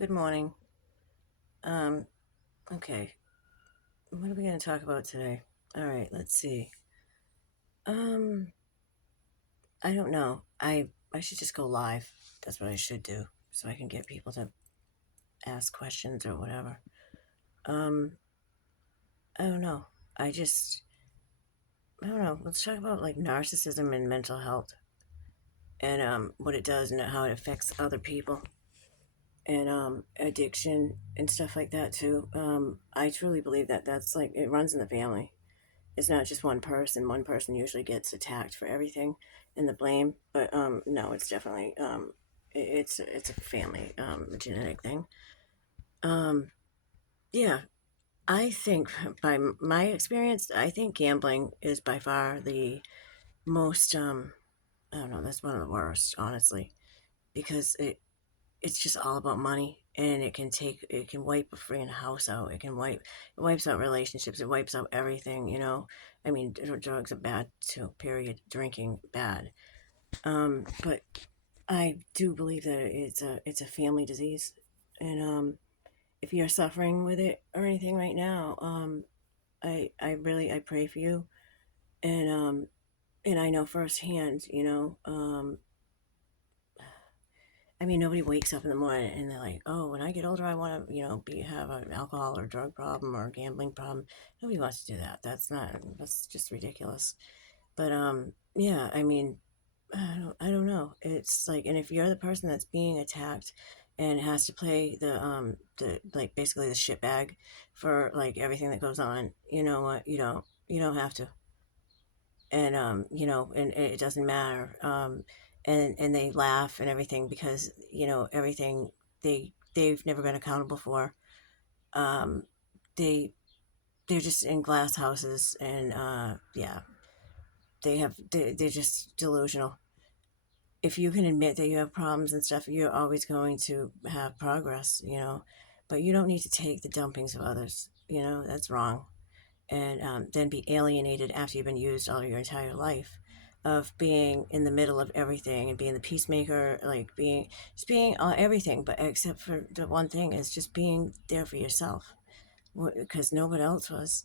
Good morning. Um, okay. What are we going to talk about today? All right, let's see. Um, I don't know. I should just go live. That's what I should do so I can get people to ask questions or whatever. Um, I don't know. I just I don't know. Let's talk about like narcissism and mental health and what it does and how it affects other people and addiction and stuff like that too. I truly believe that that's like it runs in the family. It's not just one person. One person usually gets attacked for everything and the blame, but no, it's definitely it's a family genetic thing. Um, yeah, I think by my experience, I think gambling is by far the most I don't know, that's one of the worst, honestly, because it's just all about money and it can wipe a freaking house out. It wipes out relationships, it wipes out everything, you know. I mean, drugs are bad too, period. Drinking bad. But I do believe that it's a family disease. And if you're suffering with it or anything right now, I really I pray for you. And and I know firsthand, you know, I mean, nobody wakes up in the morning and they're like, "Oh, when I get older, I want to, you know, have an alcohol or drug problem or a gambling problem." Nobody wants to do that. That's just ridiculous. But yeah, I mean, I don't know. It's like, and if you're the person that's being attacked and has to play the like basically the shit bag for like everything that goes on, you know what? You don't have to, and you know, and it doesn't matter. And they laugh and everything because you know everything they've never been accountable for. Um, they they're just in glass houses, and yeah, they're just delusional. If you can admit that you have problems and stuff, you're always going to have progress, you know. But you don't need to take the dumpings of others. You know that's wrong, and then be alienated after you've been used all your entire life of being in the middle of everything and being the peacemaker, like being just being everything, but except for the one thing is just being there for yourself because nobody else was.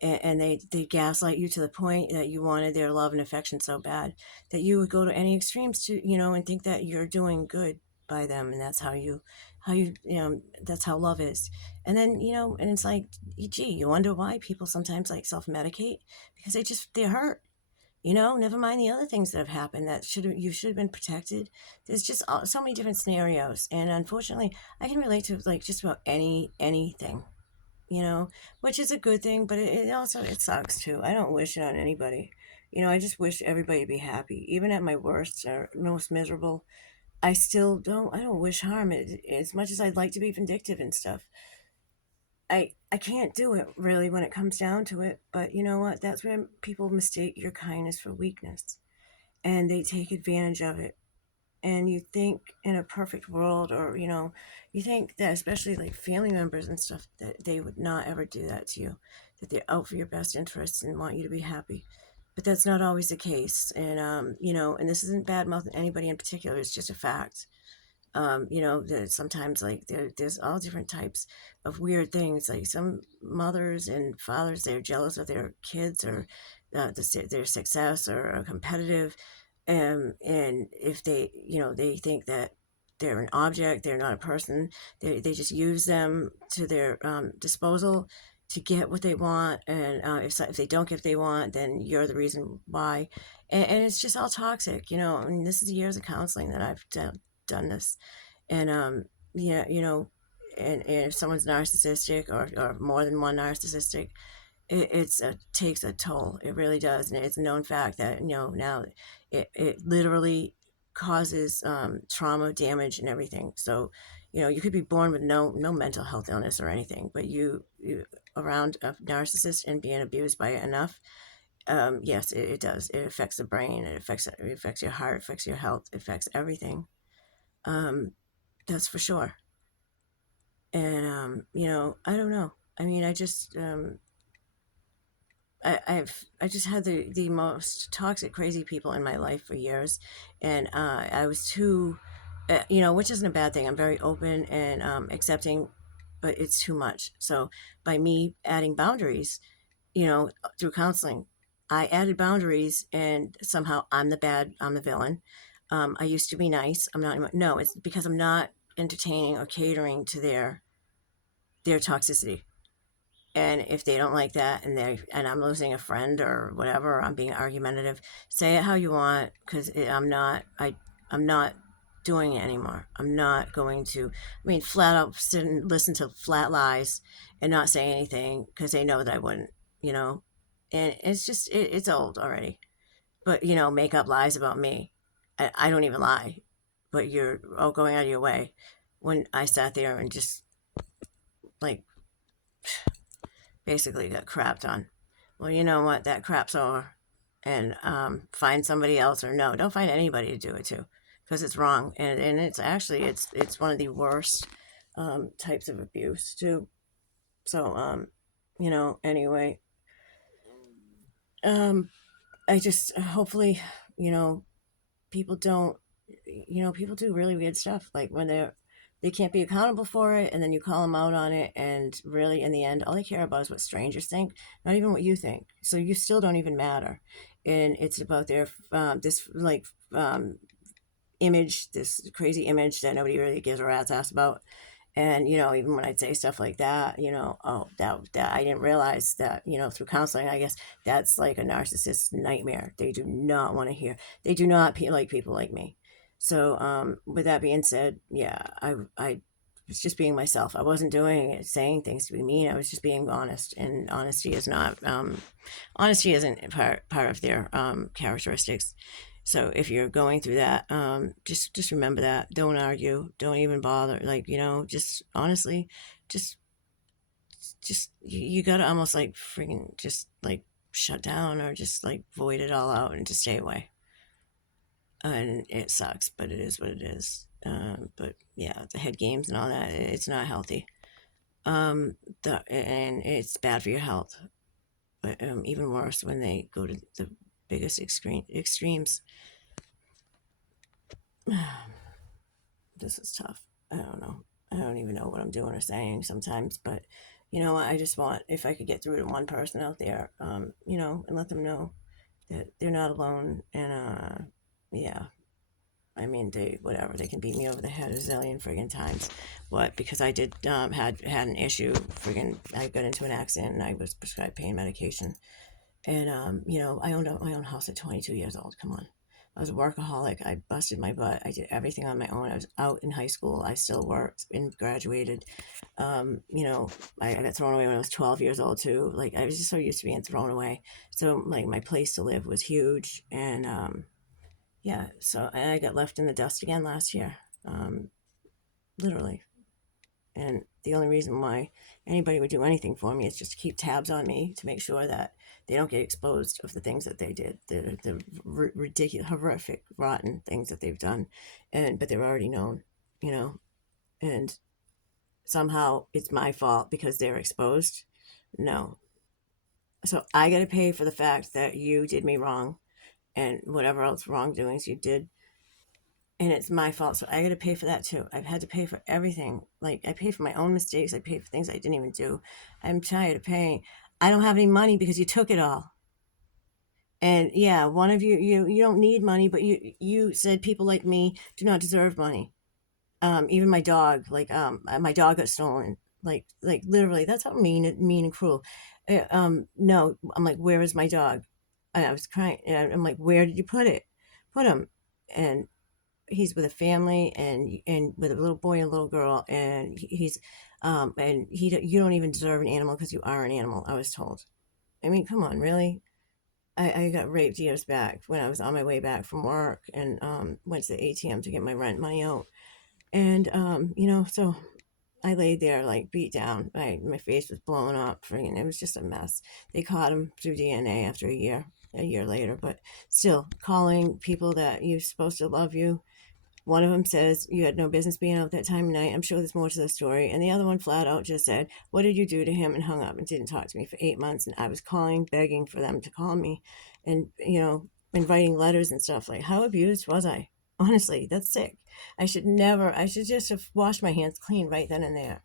And they gaslight you to the point that you wanted their love and affection so bad that you would go to any extremes to, you know, and think that you're doing good by them, and that's how you know, that's how love is. And then, you know, and it's like, gee, you wonder why people sometimes like self-medicate because they're hurt. You know, never mind the other things that have happened that you should have been protected. There's just so many different scenarios, and unfortunately, I can relate to like just about anything, you know, which is a good thing, but it also it sucks too. I don't wish it on anybody. You know, I just wish everybody be happy. Even at my worst or most miserable, I don't wish harm. As much as I'd like to be vindictive and stuff, I can't do it really when it comes down to it. But you know what? That's when people mistake your kindness for weakness, and they take advantage of it. And you think in a perfect world, or you know, you think that especially like family members and stuff, that they would not ever do that to you, that they're out for your best interests and want you to be happy, but that's not always the case. And you know, and this isn't bad mouthing anybody in particular, it's just a fact. You know, that sometimes like there's all different types of weird things, like some mothers and fathers, they're jealous of their kids or their success or are competitive, and if they, you know, they think that they're an object, they're not a person, they just use them to their disposal to get what they want, and if they don't get what they want, then you're the reason why, and it's just all toxic, you know. I mean, this is years of counseling that I've done this, and yeah, you know, and if someone's narcissistic or more than one narcissistic, it takes a toll. It really does, and it's a known fact that, you know, now it literally causes trauma, damage, and everything. So, you know, you could be born with no mental health illness or anything, but you around a narcissist and being abused by it enough, yes, it does. It affects the brain. It affects your heart. It affects your health. It affects everything. Um, that's for sure. And you know, I don't know. I mean, I just had the most toxic, crazy people in my life for years, and I was too which isn't a bad thing. I'm very open and accepting, but it's too much. So by me adding boundaries, through counseling, I added boundaries, and somehow I'm the villain. I used to be nice. I'm not anymore. No, it's because I'm not entertaining or catering to their toxicity. And if they don't like that, and I'm losing a friend or whatever, or I'm being argumentative, say it how you want, because I'm not doing it anymore. I'm not going to, flat out sit and listen to flat lies and not say anything because they know that I wouldn't, you know. And it's just it's old already. But make up lies about me. I don't even lie, but you're all going out of your way. When I sat there and just like basically got crapped on. Well, you know what? That crap's over. And find somebody else, or no, don't find anybody to do it to, because it's wrong. And it's actually it's one of the worst types of abuse too. So anyway, um, I just hopefully you know people don't people do really weird stuff, like when they can't be accountable for it, and then you call them out on it, and really in the end all they care about is what strangers think, not even what you think, so you still don't even matter. And it's about their this image, this crazy image that nobody really gives a rat's ass about. And even when I'd say stuff like that, oh, that I didn't realize that, through counseling, I guess that's like a narcissist's nightmare. They do not want to hear. They do not like people like me. So with that being said, yeah, I was just being myself. I wasn't doing it, saying things to be mean. I was just being honest, and honesty isn't part of their characteristics. So if you're going through that, just remember that. Don't argue. Don't even bother. Like, just honestly, just you gotta almost like freaking just like shut down, or just like void it all out and just stay away. And it sucks, but it is what it is. But yeah, the head games and all that, it's not healthy. And it's bad for your health. But even worse when they go to the biggest extremes. This is tough. I don't know. I don't even know what I'm doing or saying sometimes, but you know what? I just want, if I could get through to one person out there, and let them know that they're not alone. And yeah, whatever, they can beat me over the head a zillion friggin' times. What? Because I did had an issue. Friggin', I got into an accident and I was prescribed pain medication. And I owned my own house at 22 years old. Come on. I was a workaholic. I busted my butt. I did everything on my own. I was out in high school. I still worked and graduated. I got thrown away when I was 12 years old too. Like, I was just so used to being thrown away. So like my place to live was huge. And yeah, so I got left in the dust again last year. Literally. And the only reason why anybody would do anything for me is just to keep tabs on me, to make sure that they don't get exposed of the things that they did, the ridiculous, horrific, rotten things that they've done. But they're already known, you know. And somehow it's my fault because they're exposed. No. So I got to pay for the fact that you did me wrong, and whatever else wrongdoings you did, and it's my fault. So I got to pay for that too. I've had to pay for everything. Like, I pay for my own mistakes. I pay for things I didn't even do. I'm tired of paying. I don't have any money because you took it all. And yeah, one of you don't need money, but you said people like me do not deserve money. Even my dog, my dog got stolen. Like literally, that's how mean and cruel. No, I'm like, where is my dog? And I was crying. And I'm like, where did you put him? And he's with a family, and with a little boy and a little girl, and you don't even deserve an animal because you are an animal, I was told. I mean, come on, really? I got raped years back when I was on my way back from work, and went to the ATM to get my rent money out. And so I laid there like beat down. My face was blown up. Freaking, it was just a mess. They caught him through DNA after a year later. But still, calling people that you're supposed to love you. One of them says you had no business being out that time of night. I'm sure there's more to the story. And the other one flat out just said, "What did you do to him?" and hung up and didn't talk to me for 8 months. And I was calling, begging for them to call me, and and writing letters and stuff. Like, how abused was I? Honestly, that's sick. I should just have washed my hands clean right then and there.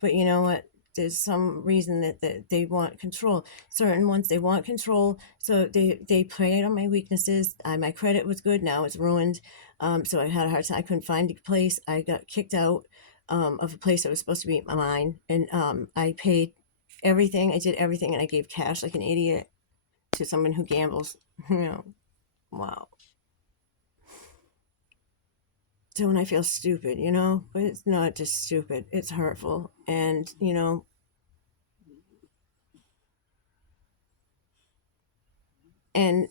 But you know what? There's some reason that they want control. Certain ones, they want control, so they preyed on my weaknesses. My credit was good, now it's ruined. So I had a hard time. I couldn't find a place. I got kicked out of a place that was supposed to be mine, and I paid everything. I did everything, and I gave cash like an idiot to someone who gambles. You know, wow. Don't I feel stupid? But it's not just stupid. It's hurtful, and and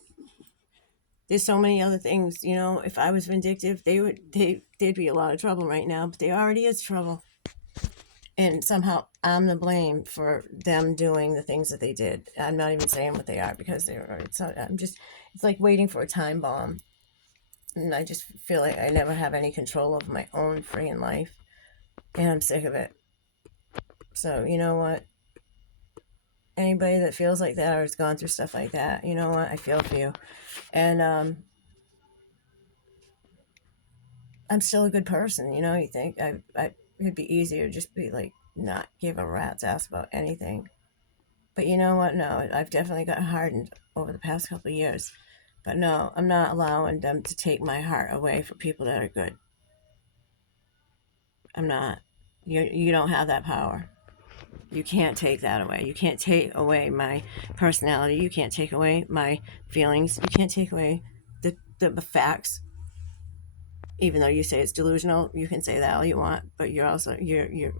there's so many other things. If I was vindictive, they'd be a lot of trouble right now. But they already is trouble, and somehow I'm the blame for them doing the things that they did. I'm not even saying what they are because they're. It's like waiting for a time bomb, and I just feel like I never have any control over my own freaking life, and I'm sick of it. So you know what? Anybody that feels like that or has gone through stuff like that, you know what? I feel for you, and I'm still a good person. You think it'd be easier to just be like not give a rat's ass about anything. But you know what? No, I've definitely got hardened over the past couple of years. But no, I'm not allowing them to take my heart away from people that are good. I'm not. You don't have that power. You can't take that away. You can't take away my personality. You can't take away my feelings. You can't take away the facts. Even though you say it's delusional, you can say that all you want, but you're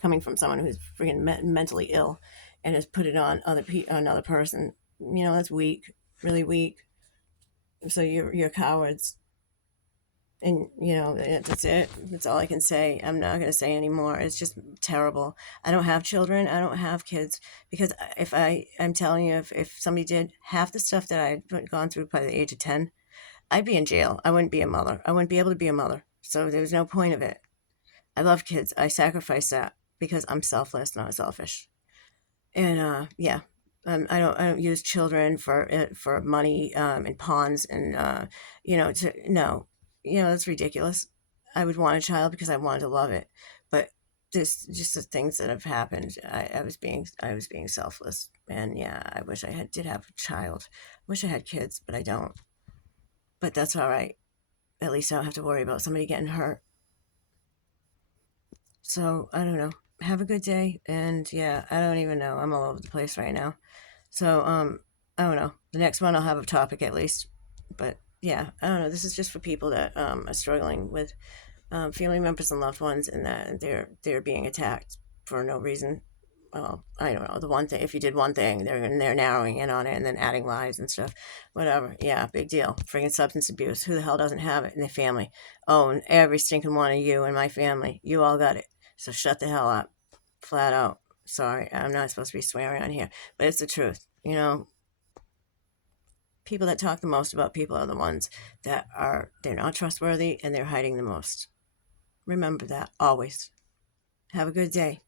coming from someone who's freaking mentally ill and has put it on another person. That's weak, really weak. So you're cowards, and that's it. That's all I can say. I'm not going to say anymore. It's just terrible. I don't have children. I don't have kids because I'm telling you, if somebody did half the stuff that I'd gone through by the age of 10, I'd be in jail. I wouldn't be a mother. I wouldn't be able to be a mother. So there was no point of it. I love kids. I sacrifice that because I'm selfless, not selfish. And yeah, I don't use children for money and pawns and no, that's ridiculous. I would want a child because I wanted to love it, but this just the things that have happened. I was being selfless, and yeah, I wish I did have a child. Wish I had kids, but I don't. But that's all right. At least I don't have to worry about somebody getting hurt. So I don't know. Have a good day. And yeah, I don't even know. I'm all over the place right now. So I don't know. The next one I'll have a topic at least. But yeah, I don't know. This is just for people that are struggling with family members and loved ones, and that they're being attacked for no reason. Well, I don't know. The one thing, if you did one thing, they're narrowing in on it and then adding lies and stuff. Whatever. Yeah, big deal. Friggin' substance abuse. Who the hell doesn't have it in their family? Oh, and every stinking one of you in my family. You all got it. So shut the hell up. Flat out. Sorry, I'm not supposed to be swearing on here, but it's the truth. People that talk the most about people are the ones they're not trustworthy and they're hiding the most. Remember that always. Have a good day.